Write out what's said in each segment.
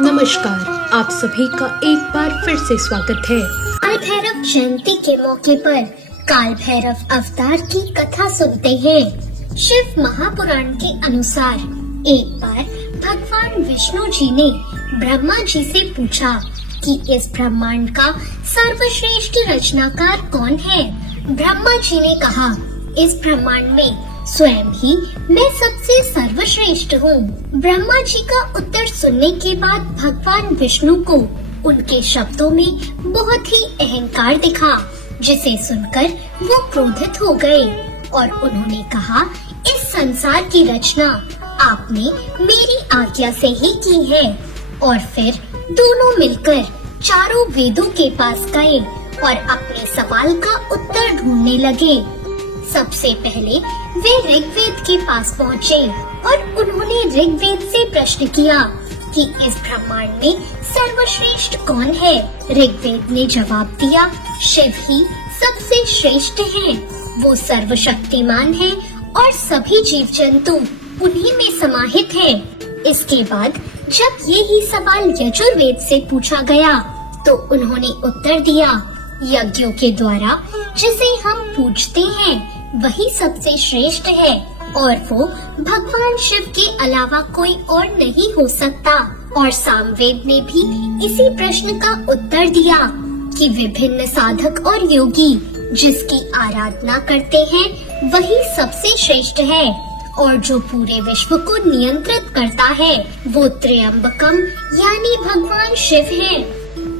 नमस्कार, आप सभी का एक बार फिर से स्वागत है। काल भैरव जयंती के मौके पर काल भैरव अवतार की कथा सुनते हैं। शिव महापुराण के अनुसार एक बार भगवान विष्णु जी ने ब्रह्मा जी से पूछा कि इस ब्रह्मांड का सर्वश्रेष्ठ रचनाकार कौन है। ब्रह्मा जी ने कहा, इस ब्रह्मांड में स्वयं ही मैं सबसे सर्वश्रेष्ठ हूँ। ब्रह्मा जी का उत्तर सुनने के बाद भगवान विष्णु को उनके शब्दों में बहुत ही अहंकार दिखा, जिसे सुनकर वो क्रोधित हो गए और उन्होंने कहा, इस संसार की रचना आपने मेरी आज्ञा से ही की है। और फिर दोनों मिलकर चारों वेदों के पास गए और अपने सवाल का उत्तर ढूंढने लगे। सबसे पहले वे ऋग्वेद के पास पहुँचे और उन्होंने ऋग्वेद से प्रश्न किया कि इस ब्रह्मांड में सर्वश्रेष्ठ कौन है। ऋग्वेद ने जवाब दिया, शिव ही सबसे श्रेष्ठ हैं। वो सर्वशक्तिमान है और सभी जीव जंतु उन्हीं में समाहित हैं। इसके बाद जब ये ही सवाल यजुर्वेद से पूछा गया तो उन्होंने उत्तर दिया, यज्ञों के द्वारा जिसे हम पूजते हैं वही सबसे श्रेष्ठ है और वो भगवान शिव के अलावा कोई और नहीं हो सकता। और सामवेद ने भी इसी प्रश्न का उत्तर दिया कि विभिन्न साधक और योगी जिसकी आराधना करते हैं वही सबसे श्रेष्ठ है और जो पूरे विश्व को नियंत्रित करता है वो त्र्यंबकम यानी भगवान शिव है।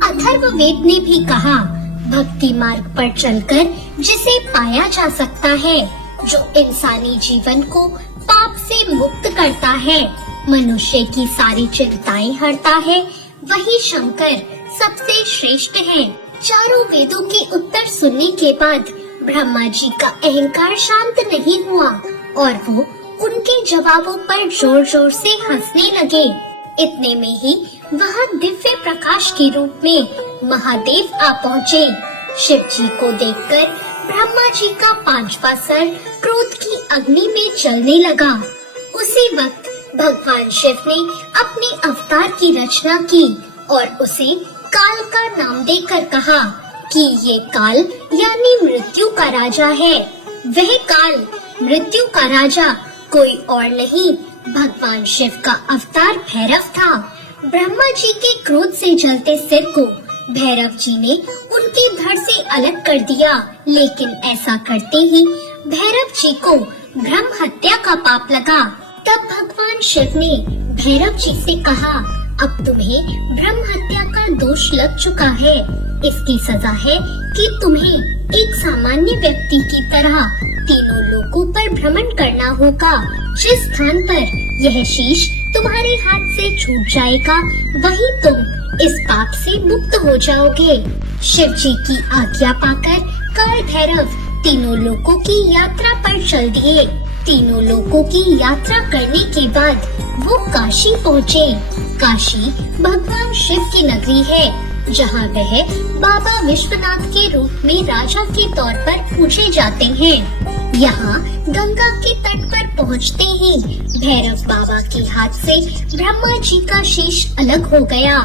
अथर्ववेद ने भी कहा, भक्ति मार्ग पर चलकर जिसे पाया जा सकता है, जो इंसानी जीवन को पाप से मुक्त करता है, मनुष्य की सारी चिंताएं हरता है, वही शंकर सबसे श्रेष्ठ है। चारों वेदों के उत्तर सुनने के बाद ब्रह्मा जी का अहंकार शांत नहीं हुआ और वो उनके जवाबों पर जोर जोर से हंसने लगे। इतने में ही वहाँ दिव्य प्रकाश के रूप में महादेव आ पहुँचे। शिव जी को देखकर ब्रह्मा जी का पांचवा सर क्रोध की अग्नि में जलने लगा। उसी वक्त भगवान शिव ने अपने अवतार की रचना की और उसे काल का नाम देकर कहा कि ये काल यानी मृत्यु का राजा है। वह काल मृत्यु का राजा कोई और नहीं, भगवान शिव का अवतार भैरव था। ब्रह्मा जी के क्रोध से जलते सिर को भैरव जी ने उनके धड़ से अलग कर दिया, लेकिन ऐसा करते ही भैरव जी को ब्रह्म हत्या का पाप लगा। तब भगवान शिव ने भैरव जी से कहा, अब तुम्हें ब्रह्म हत्या का दोष लग चुका है। इसकी सजा है कि तुम्हें एक सामान्य व्यक्ति की तरह तीनों लोकों पर भ्रमण करना होगा। जिस स्थान पर यह शीश तुम्हारे हाथ से छूट जाएगा वहीं तुम इस पाप से मुक्त हो जाओगे। शिव जी की आज्ञा पाकर काल भैरव तीनों लोकों की यात्रा पर चल दिए। तीनों लोकों की यात्रा करने के बाद वो काशी पहुँचे। काशी भगवान शिव की नगरी है, जहाँ वह बाबा विश्वनाथ के रूप में राजा के तौर पर पूजे जाते हैं। यहाँ गंगा के तट पर पहुँचते ही भैरव बाबा के हाथ से ब्रह्मा जी का शीश अलग हो गया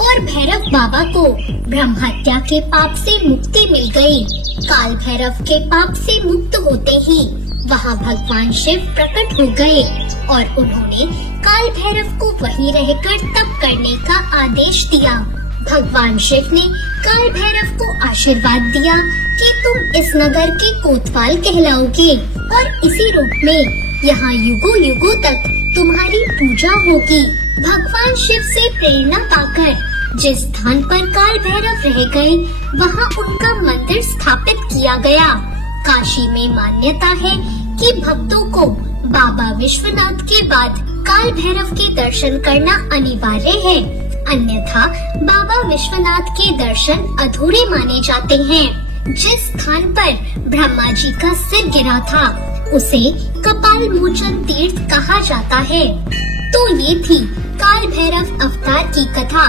और भैरव बाबा को ब्रह्म हत्या के पाप से मुक्ति मिल गई। काल भैरव के पाप से मुक्त होते ही वहाँ भगवान शिव प्रकट हो गए और उन्होंने काल भैरव को वहीं रहकर तप करने का आदेश दिया। भगवान शिव ने काल भैरव को आशीर्वाद दिया कि तुम इस नगर के कोतवाल कहलाओगे और इसी रूप में यहाँ युगों युगों तक तुम्हारी पूजा होगी। भगवान शिव से प्रेरणा पाकर जिस स्थान पर काल भैरव रह गए वहाँ उनका मंदिर स्थापित किया गया। काशी में मान्यता है कि भक्तों को बाबा विश्वनाथ के बाद काल भैरव के दर्शन करना अनिवार्य है, अन्यथा बाबा विश्वनाथ के दर्शन अधूरे माने जाते हैं। जिस स्थान पर ब्रह्मा जी का सिर गिरा था उसे कपाल मोचन तीर्थ कहा जाता है। तो ये थी काल भैरव अवतार की कथा।